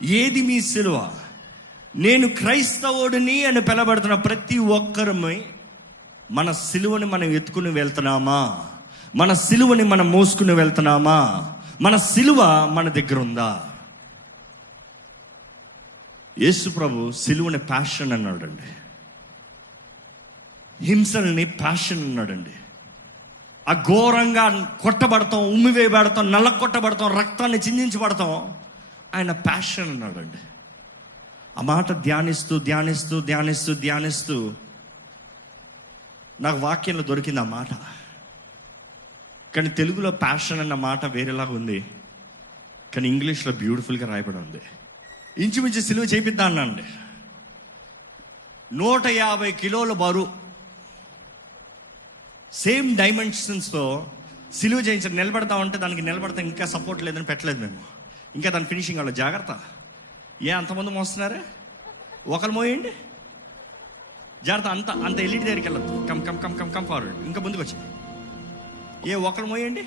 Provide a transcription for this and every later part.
ఏది మీ సిలువ? నేను క్రైస్తవుడిని అని పిలబడుతున్న ప్రతి ఒక్కరమే మన సిలువని మనం ఎత్తుకుని వెళ్తున్నామా? మన సిలువని మనం మోసుకుని వెళ్తున్నామా? మన సిలువ మన దగ్గర ఉందా? యేసు ప్రభు సిలువని ప్యాషన్ అన్నాడండి, హింసల్ని ప్యాషన్ అన్నాడండి. ఆ ఘోరంగా కొట్టబడతాం, ఉమ్మివేయబడతాం, నల్ల కొట్టబడతాం, రక్తాన్ని చిందించబడతాం, ఆయన ప్యాషన్ అన్నాడండి. ఆ మాట ధ్యానిస్తూ ధ్యానిస్తూ ధ్యానిస్తూ ధ్యానిస్తూ నాకు వాక్యంలో దొరికింది ఆ మాట. కానీ తెలుగులో ప్యాషన్ అన్న మాట వేరేలాగా ఉంది, కానీ ఇంగ్లీష్లో బ్యూటిఫుల్గా రాయబడి ఉంది. ఇంచుమించు సిలువ చేపిద్దా అన్నాండి. 150 కిలోల బరువు, సేమ్ డైమెన్షన్స్తో సిలువ చేయించి నిలబడతా ఉంటే దానికి నిలబడతా ఇంకా సపోర్ట్ లేదని పెట్టలేదు మేము. ఇంకా దాని ఫినిషింగ్ వాళ్ళు జాగ్రత్త. అంతమంది మోస్తున్నారే, ఒకరు మోయండి జాగ్రత్త. అంత ఎల్ఈడి దగ్గరికి వెళ్ళద్దు. Come come come come come forward, ఇంకా ముందుకు వచ్చి ఒకరు మోయండి.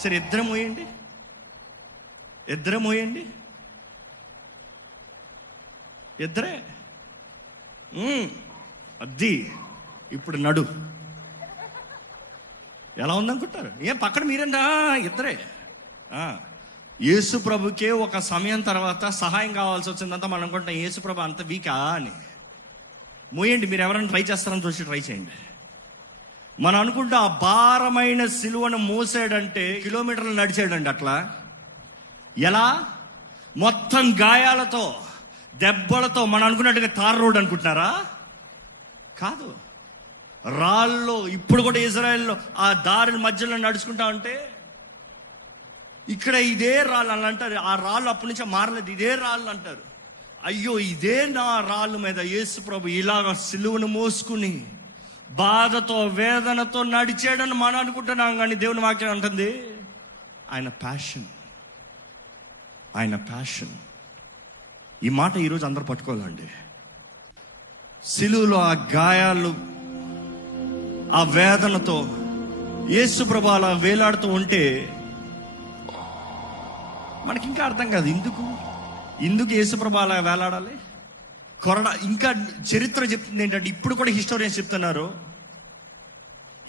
సరే ఇద్దరు మోయండి, ఇద్దరే మోయండి, ఇద్దరే. అది ఇప్పుడు నడు ఎలా ఉందనుకుంటారు? పక్కన మీరేంటా? ఇద్దరే. యేసు ప్రభుకే ఒక సమయం తర్వాత సహాయం కావాల్సి వచ్చిందంతా మనం అనుకుంటాం యేసు ప్రభు అంత వీకా అని. మోయండి, మీరు ఎవరైనా ట్రై చేస్తారని చూసి ట్రై చేయండి. మనం అనుకుంటే ఆ భారమైన సిలువను మోసాడంటే కిలోమీటర్లు నడిచాడండి. అట్లా ఎలా? మొత్తం గాయాలతో, దెబ్బలతో. మనం అనుకున్నట్టుగా తార్ రోడ్ అనుకుంటున్నారా? కాదు, రాళ్ళు. ఇప్పుడు కూడా ఇజ్రాయెల్లో ఆ దారి మధ్యలో నడుచుకుంటా ఉంటే ఇక్కడ ఇదే రాళ్ళు అని అంటారు. ఆ రాళ్ళు అప్పటి నుంచి మారలేదు, ఇదే రాళ్ళు అంటారు. అయ్యో, ఇదే నా రాళ్ళ మీద యేసు ప్రభు ఇలాగ సిలువను మోసుకుని బాధతో వేదనతో నడిచాడని మనం అనుకుంటున్నాం. కానీ దేవుని వాక్యం అంటుంది ఆయన ప్యాషన్, ఆయన ప్యాషన్. ఈ మాట ఈరోజు అందరూ పట్టుకోవాలండి. సిలువలో ఆ గాయాలు, ఆ వేదనతో యేసు ప్రభు అలా వేలాడుతూ ఉంటే మనకి ఇంకా అర్థం కాదు ఎందుకు యేసు ప్రభు అలా వేలాడాలి. ఇంకా చరిత్ర చెప్తుంది ఏంటంటే, ఇప్పుడు కూడా హిస్టోరియన్స్ చెప్తున్నారు,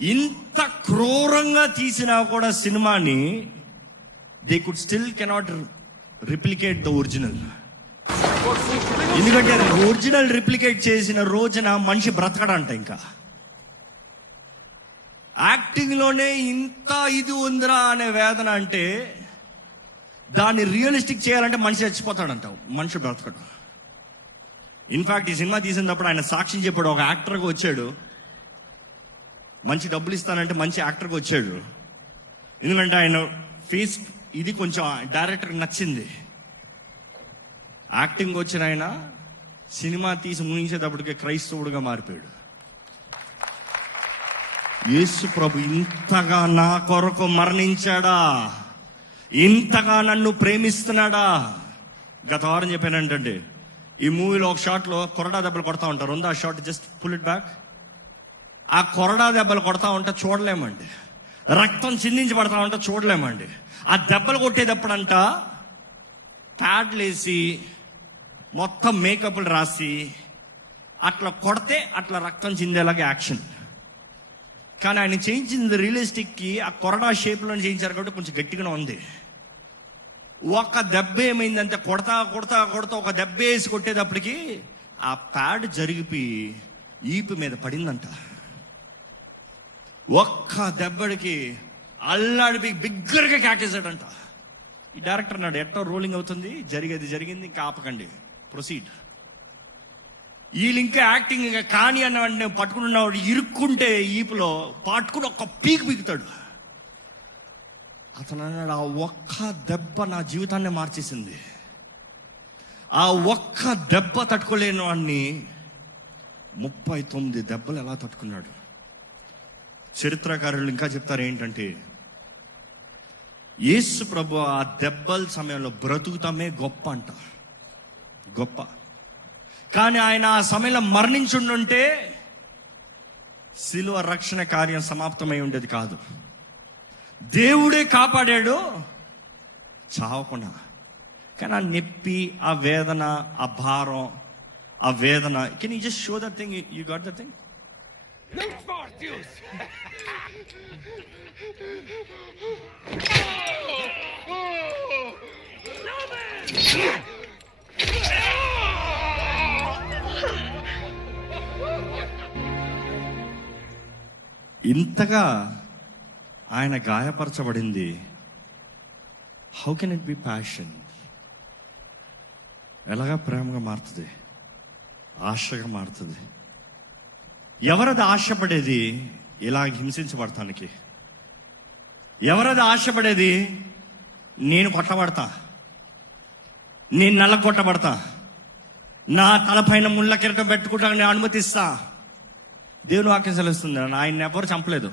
ఇంత క్రూరంగా తీసినా కూడా సినిమాని they could still cannot replicate the original. ఎందుకంటే ఒరిజినల్ రిప్లికేట్ చేసిన రోజున మనిషి బ్రతకడంట. ఇంకా యాక్టింగ్లోనే ఇంత ఇది ఉందిరా అనే వేదన అంటే, దాన్ని రియలిస్టిక్ చేయాలంటే మనిషి చచ్చిపోతాడంట, మనిషి బ్రతకడు. ఇన్ఫ్యాక్ట్ ఈ సినిమా తీసినప్పుడు ఆయన సాక్ష్యం చెప్పాడు. ఒక యాక్టర్గా వచ్చాడు, మంచి డబ్బులు ఇస్తానంటే మంచి యాక్టర్గా వచ్చాడు. ఎందుకంటే ఆయన ఫేస్ ఇది కొంచెం డైరెక్టర్కి నచ్చింది. యాక్టింగ్ వచ్చిన ఆయన సినిమా తీసి ముగించేటప్పటికే క్రైస్తవుడుగా మారిపోయాడు. యేసు ప్రభు ఇంతగా నా కొరకు మరణించాడా, ఇంతగా నన్ను ప్రేమిస్తున్నాడా? గత వారం చెప్పానంటే, ఈ మూవీలో ఒక షాట్లో కొరడా దెబ్బలు కొడతా ఉంటారు. ఉందా ఆ షాట్? Just pull it back. ఆ కొరడా దెబ్బలు కొడతా ఉంటే చూడలేమండి, రక్తం చిందించబడతా ఉంటే చూడలేమండి. ఆ దెబ్బలు కొట్టేటప్పుడంట ప్యాడ్లేసి మొత్తం మేకప్లు రాసి అట్లా కొడితే అట్లా రక్తం చిందేలాగా యాక్షన్. కానీ ఆయన చేయించింది రియలిస్టిక్కి ఆ కొరడా షేప్లో చేయించారు కాబట్టి కొంచెం గట్టిగానే ఉంది. ఒక దెబ్బ ఏమైందంటే కొడతా కొడతా కొడతా ఒక దెబ్బ వేసి కొట్టేటప్పటికి ఆ ప్యాడ్ జరిగిపోయి ఈపు మీద పడిందంట. ఒక్క దెబ్బడికి అల్లాడిపోయి బిగ్గరగా కేకేశాడంట. ఈ డైరెక్టర్ అన్నాడు, ఎట్టో రోలింగ్ అవుతుంది, జరిగేది జరిగింది, ఇంకా ఆపకండి, ప్రొసీడ్. వీళ్ళు ఇంకా యాక్టింగ్ కానీ అన్న వెంటనే పట్టుకున్నవాడు ఇరుక్కుంటే ఈపులో పట్టుకుని ఒక్క పీకుతాడు. అతను అన్నాడు, ఆ ఒక్క దెబ్బ నా జీవితాన్ని మార్చేసింది. ఆ ఒక్క దెబ్బ తట్టుకోలేని వాడిని 39 దెబ్బలు ఎలా తట్టుకున్నాడు. చరిత్రకారులు ఇంకా చెప్తారు ఏంటంటే, యేసు ప్రభు ఆ దెబ్బల సమయంలో బ్రతుకుతామే గొప్ప అంట, గొప్ప. కానీ ఆయన ఆ సమయంలో మరణించుండుంటే సిలువ రక్షణ కార్యం సమాప్తమై ఉండేది కాదు. దేవుడే కాపాడాడు చావకుండా. కానీ ఆ నొప్పి, ఆ వేదన, ఆ భారం, ఆ వేదన, can you just show that thing? You got that thing? ఇంతగా ఆయన గాయపరచబడింది. How can it be passion? ఎలాగా ప్రేమగా మారుతుంది, ఆశగా మారుతుంది. ఎవరది ఆశపడేది ఇలా హింసించబడటానికి? ఎవరది ఆశపడేది నేను కొట్టబడతా, నేను నల్లగొట్టబడతా, నా తలపైన ముళ్ళ కిరీటం పెట్టుకుంటా నేను అనుమతిస్తా? దేవుని వాక్యం సెలవుస్తుంది, ఆయన ఎవరు చంపలేదు,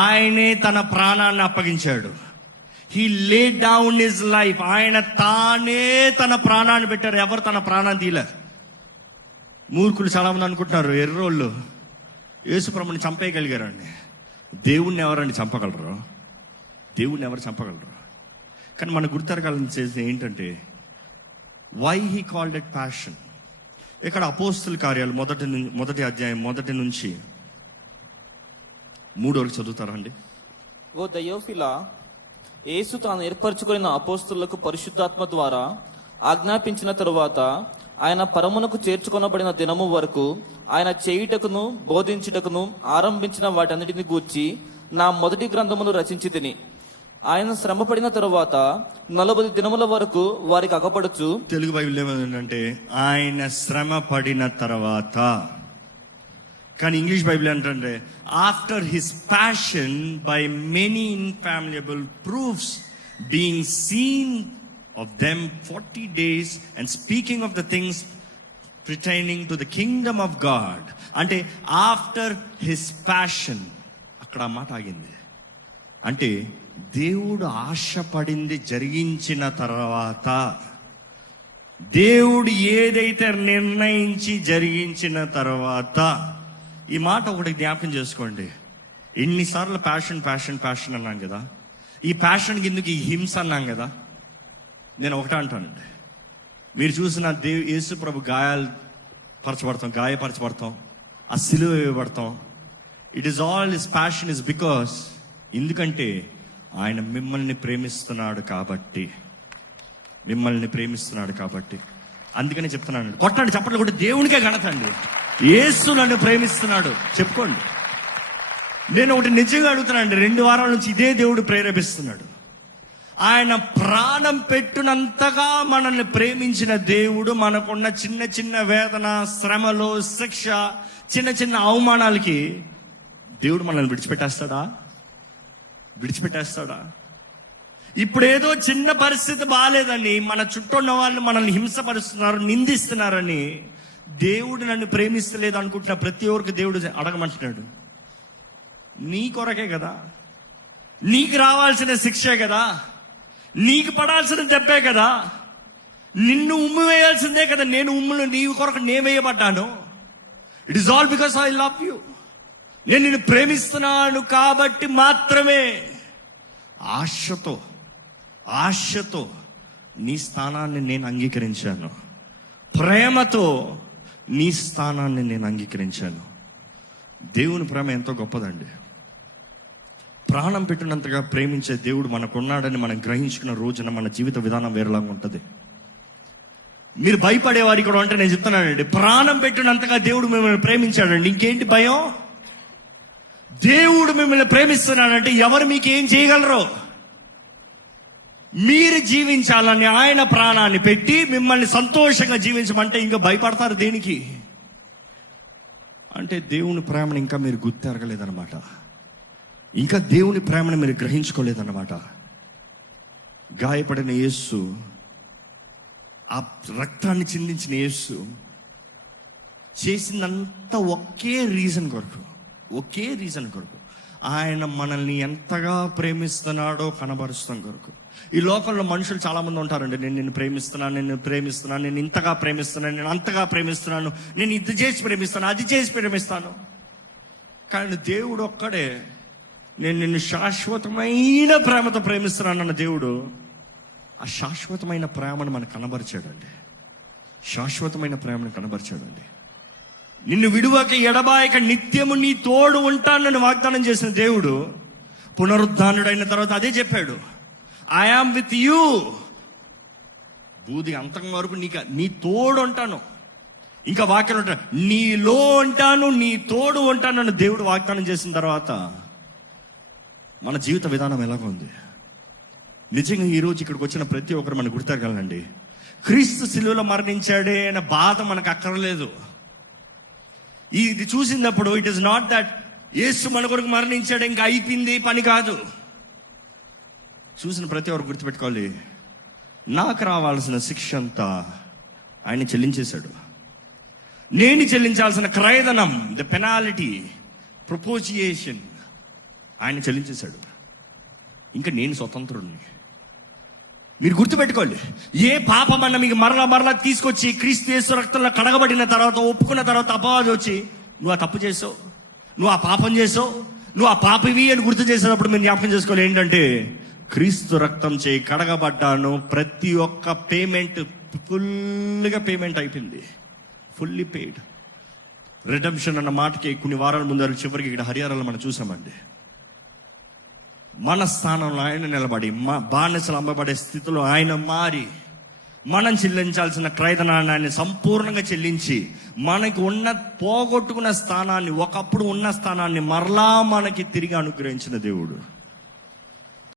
ఆయనే తన ప్రాణాన్ని అప్పగించాడు. He lay down his life. ఆయన తానే తన ప్రాణాన్ని పెట్టారు. ఎవరు తన ప్రాణాన్ని తీయలే. మూర్ఖులు చాలామంది అనుకుంటున్నారు ఎర్రోళ్ళు యేసుప్రభుని చంపేయగలిగారండి. దేవుణ్ణి ఎవరండి చంపగలరు? దేవుణ్ణి ఎవరు చంపగలరు? కానీ మన గుర్తెరగాలని చేసే ఏంటంటే, why he called it passion. ఇక్కడ అపోస్తుల కార్యాలు మొదటి అధ్యాయం 1 నుంచి 3 వరకు చదువుతారా అండి? ఓ దయోఫిలా, యేసు తాను ఏర్పరచుకున్న అపోస్తులకు పరిశుద్ధాత్మ ద్వారా ఆజ్ఞాపించిన తరువాత ఆయన పరమునకు చేర్చుకొనబడిన దినము వరకు ఆయన చేయుటకును బోధించుటకును ఆరంభించిన వాటన్నిటిని గూర్చి నా మొదటి గ్రంథమును రచించి తిని, ఆయన శ్రమపడిన తరువాత 40 దినముల వరకు వారికి అగపడుచు. తెలుగు బైబిల్ ఏమంటే ఆయన శ్రమ పడిన తర్వాత, కానీ ఇంగ్లీష్ బైబిల్ ఏంటంటే after his passion by many infallible proofs being seen of them 40 days and speaking of the things pertaining to the kingdom of God. అంటే ఆఫ్టర్ హిస్ ప్యాషన్, అక్కడ ఆ మాట ఆగింది. అంటే దేవుడు ఆశపడింది జరిగించిన తర్వాత, దేవుడు ఏదైతే నిర్ణయించి జరిగించిన తర్వాత, ఈ మాట ఒకటి జ్ఞాపకం చేసుకోండి. ఎన్నిసార్లు ప్యాషన్ ప్యాషన్ ప్యాషన్ అన్నాం కదా, ఈ ప్యాషన్కి ఎందుకు ఈ హింస అన్నాం కదా. నేను ఒకటే అంటానండి, మీరు చూసిన యేసు ప్రభు గాయపరచబడతాం, ఆ సిలువ వేయబడతాం. It is all his passion is because, ఎందుకంటే ఆయన మిమ్మల్ని ప్రేమిస్తున్నాడు కాబట్టి, అందుకని చెప్తున్నాను. కొట్టండి చప్పట్లు కూడా, దేవునికే ఘనత అండి. యేసు నన్ను ప్రేమిస్తున్నాడు చెప్పుకోండి. నేను ఒకటి నిజంగా అడుగుతున్నానండి, 2 వారాల నుంచి ఇదే దేవుడు ప్రేరేపిస్తున్నాడు. ఆయన ప్రాణం పెట్టినంతగా మనల్ని ప్రేమించిన దేవుడు, మనకున్న చిన్న చిన్న వేదన, శ్రమలు, శిక్ష, చిన్న చిన్న అవమానాలకి దేవుడు మనల్ని విడిచిపెట్టేస్తాడా? ఇప్పుడేదో చిన్న పరిస్థితి బాగాలేదని మన చుట్టూ ఉన్న వాళ్ళు మనల్ని హింసపరుస్తున్నారు, నిందిస్తున్నారని దేవుడు నన్ను ప్రేమిస్తలేదు అనుకుంటున్న ప్రతి ఒక్కరికి దేవుడు అడగమంటున్నాడు. నీ కొరకే కదా, నీకు రావాల్సిన శిక్షే కదా, నీకు పడాల్సిన దెబ్బే కదా, నిన్ను ఉమ్ము వేయాల్సిందే కదా. నేను ఉమ్ములు నీ కొరకు నేను వేయబడ్డాను. It is all because I love you. నేను నిన్ను ప్రేమిస్తున్నాను కాబట్టి మాత్రమే ఆశతో నీ స్థానాన్ని నేను అంగీకరించాను. ప్రేమతో నీ స్థానాన్ని నేను అంగీకరించాను. దేవుని ప్రేమ ఎంతో గొప్పదండి. ప్రాణం పెట్టినంతగా ప్రేమించే దేవుడు మనకున్నాడని మనం గ్రహించుకున్న రోజున మన జీవిత విధానం వేరేలాగా ఉంటుంది. మీరు భయపడేవారు ఇక్కడ ఉంటే నేను చెప్తున్నానండి, ప్రాణం పెట్టినంతగా దేవుడు మిమ్మల్ని ప్రేమించాడండి. ఇంకేంటి భయం? దేవుడు మిమ్మల్ని ప్రేమిస్తున్నాడంటే ఎవరు మీకు ఏం చేయగలరు? మీరు జీవించాలని ఆయన ప్రాణాన్ని పెట్టి మిమ్మల్ని సంతోషంగా జీవించమంటే ఇంకా భయపడతారు దేనికి? అంటే దేవుని ప్రేమను ఇంకా మీరు గుర్తెరగలేదన్నమాట, ఇంకా దేవుని ప్రేమను మీరు గ్రహించుకోలేదన్నమాట. గాయపడిన యేసు, ఆ రక్తాన్ని చిందించిన యేసు చేసిందంతా ఒకే రీజన్ కొరకు, ఆయన మనల్ని ఎంతగా ప్రేమిస్తున్నాడో కనబరుస్తాం కొరకు. ఈ లోకంలో మనుషులు చాలామంది ఉంటారండి, నేను నిన్ను ప్రేమిస్తున్నాను, నేను ఇంతగా ప్రేమిస్తున్నాను, నేను అంతగా ప్రేమిస్తున్నాను, నేను ఇది చేసి ప్రేమిస్తాను, అది చేసి ప్రేమిస్తాను. కానీ దేవుడు ఒక్కడే, నేను నిన్ను శాశ్వతమైన ప్రేమతో ప్రేమిస్తున్నానన్న దేవుడు ఆ శాశ్వతమైన ప్రేమను మనకు కనబరిచాడండి. శాశ్వతమైన ప్రేమను కనబరిచాడండి. నిన్ను విడువక ఎడబాయక నిత్యము నీ తోడు ఉంటానని వాగ్దానం చేసిన దేవుడు పునరుద్ధానుడైన తర్వాత అదే చెప్పాడు, ఐ యామ్ విత్ యూ. బూది అంతం వరకు నీ తోడు ఉంటాను. ఇంకా వాక్యం ఉంటాను, నీలో ఉంటాను, నీ తోడు ఉంటానని దేవుడు వాగ్దానం చేసిన తర్వాత మన జీవిత విధానం ఎలాగ ఉంది? నిజంగా ఈరోజు ఇక్కడికి వచ్చిన ప్రతి ఒక్కరు మనకు గుర్తెరగాలండి, క్రీస్తు శిలువలో మరణించాడే అనే బాధ మనకు అక్కర్లేదు. ఇది చూసినప్పుడు ఇట్ ఈస్ నాట్ దట్ యేసు మన కొరకు మరణించాడు ఇంకా అయిపోయింది పని కాదు. చూసిన ప్రతి ఒక్కరు గుర్తుపెట్టుకోవాలి, నాకు రావాల్సిన శిక్ష అంతా ఆయన చెల్లించేశాడు. నేను చెల్లించాల్సిన క్రయధనం, ద పెనాలిటీ, ప్రపోజియేషన్ ఆయన చెల్లించేశాడు. ఇంకా నేను స్వతంత్రుడిని. మీరు గుర్తుపెట్టుకోండి, ఏ పాపమన్నా మీకు మరలా తీసుకొచ్చి క్రీస్తు యేసు రక్తంలో కడగబడిన తర్వాత, ఒప్పుకున్న తర్వాత అపవాదం వచ్చి నువ్వు ఆ తప్పు చేసావు, నువ్వు ఆ పాపం చేసావు, నువ్వు ఆ పాపివి అని గుర్తు చేసేటప్పుడు మీరు జ్ఞాపకం చేసుకోవాలి ఏంటంటే, క్రీస్తు రక్తం చేయి కడగబడ్డాను, ప్రతి ఒక్క పేమెంట్ ఫుల్గా పేమెంట్ అయిపోయింది, ఫుల్లీ పెయిడ్. రిడెంప్షన్ అన్న మాటకి కొన్ని వారాల ముందు చివరికి ఇక్కడ హరియానాలో మనం చూసామండి. మన స్థానంలో ఆయన నిలబడి, బానిసలు అమ్మబడే స్థితిలో ఆయన మారి, మనం చెల్లించాల్సిన క్రయధనాన్ని ఆయన సంపూర్ణంగా చెల్లించి, మనకి పోగొట్టుకున్న స్థానాన్ని, ఒకప్పుడు ఉన్న స్థానాన్ని మరలా మనకి తిరిగి అనుగ్రహించిన దేవుడు.